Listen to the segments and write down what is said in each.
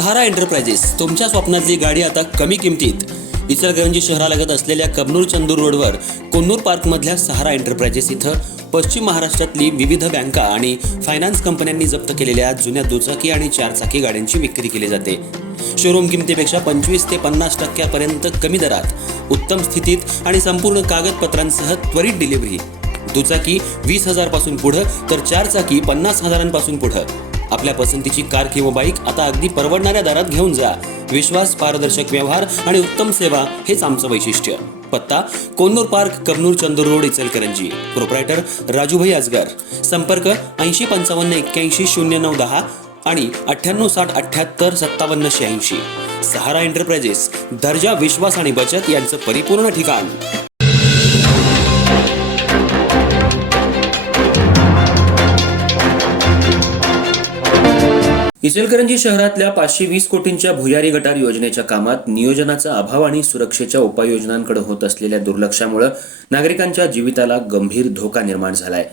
सहारा enterprises तुमच्या स्वप्नातली गाडी आता कमी किमतीत. इचलकरंजी शहरालगत असलेल्या कबनूर चंदूर रोडवर कोन्नूर पार्कमधल्या सहारा एंटरप्राइजेस इथं पश्चिम महाराष्ट्रातली विविध बँका आणि फायनान्स कंपन्यांनी जप्त केलेल्या जुन्या दुचाकी आणि चारचाकी गाड्यांची विक्री केली जाते. शोरूम किमतीपेक्षा 25 ते 50% कमी दरात, उत्तम स्थितीत आणि संपूर्ण कागदपत्रांसह त्वरित डिलिव्हरी. दुचाकी 20,000 पासून पुढे तर चारचाकी 50,000 पुढे. आपल्या पसंतीची कार किंवा बाईक आता अगदी परवडणाऱ्या दरात घेऊन जा. विश्वास, पारदर्शक व्यवहार आणि उत्तम सेवा हेच आमचं वैशिष्ट्य. पत्ता Konnur park, Kabnur Chandur road, Ichalkaranji. Proprietor Rajubhai Ajgar. संपर्क 8055810910 आणि 9860785786. सहारा एंटरप्राइजेस, दर्जा, विश्वास आणि बचत यांचं परिपूर्ण ठिकाण. इचलकरंजी शहरातल्या 520 कोटींच्या भुयारी गटार योजनेच्या कामात नियोजनाचा अभाव आणि सुरक्षेच्या उपाययोजनांकडे होत असलेल्या दुर्लक्षामुळे नागरिकांच्या जीविताला गंभीर धोका निर्माण झालाय.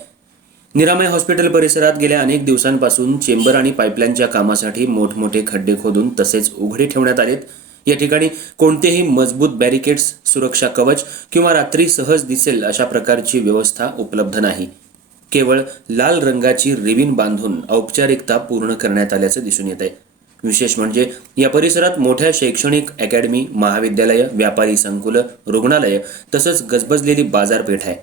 निरामय हॉस्पिटल परिसरात गेल्या अनेक दिवसांपासून चेंबर आणि पाईपलाईनच्या कामासाठी मोठमोठे खड्डे खोदून तसेच उघडे ठेवण्यात आलेत. या ठिकाणी कोणतेही मजबूत बॅरिकेड्स, सुरक्षा कवच किंवा रात्री सहज दिसेल अशा प्रकारची व्यवस्था उपलब्ध नाही. केवळ लाल रंगाची रिबीन बांधून औपचारिकता पूर्ण करण्यात आल्याचं दिसून येत आहे. विशेष म्हणजे या परिसरात मोठ्या शैक्षणिक अकॅडमी, महाविद्यालय, व्यापारी संकुलं, रुग्णालय तसंच गजबजलेली बाजारपेठ आहे.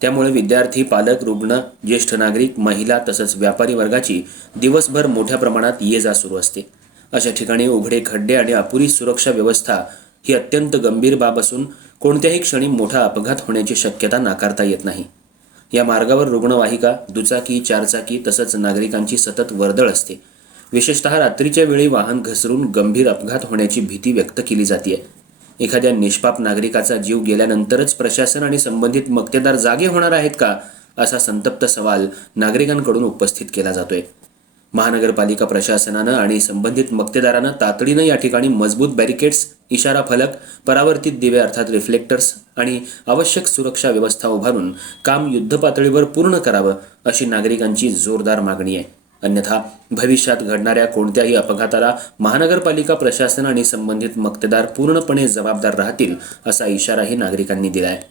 त्यामुळे विद्यार्थी, पालक, रुग्ण, ज्येष्ठ नागरिक, महिला तसंच व्यापारी वर्गाची दिवसभर मोठ्या प्रमाणात ये-जा सुरू असते. अशा ठिकाणी उघडे खड्डे आणि अपुरी सुरक्षा व्यवस्था ही अत्यंत गंभीर बाब असून कोणत्याही क्षणी मोठा अपघात होण्याची शक्यता नाकारता येत नाही. या मार्गावर रुग्णवाहिका, दुचाकी, चारचाकी तसंच नागरिकांची सतत वर्दळ असते. विशेषतः रात्रीच्या वेळी वाहन घसरून गंभीर अपघात होण्याची भीती व्यक्त केली जाते. एखाद्या निष्पाप नागरिकाचा जीव गेल्यानंतरच प्रशासन आणि संबंधित मक्तेदार जागे होणार आहेत का, असा संतप्त सवाल नागरिकांकडून उपस्थित केला जातोय. महानगरपालिका प्रशासनानं आणि संबंधित मक्तेदारांना तातडीनं या ठिकाणी मजबूत बॅरिकेड्स, इशारा फलक, परावर्तित दिवे अर्थात रिफ्लेक्टर्स आणि आवश्यक सुरक्षा व्यवस्था उभारून काम युद्धपातळीवर पूर्ण करावं, अशी नागरिकांची जोरदार मागणी आहे. अन्यथा भविष्यात घडणाऱ्या कोणत्याही अपघाताला महानगरपालिका प्रशासन आणि संबंधित मक्तेदार पूर्णपणे जबाबदार राहतील, असा इशाराही नागरिकांनी दिलाय.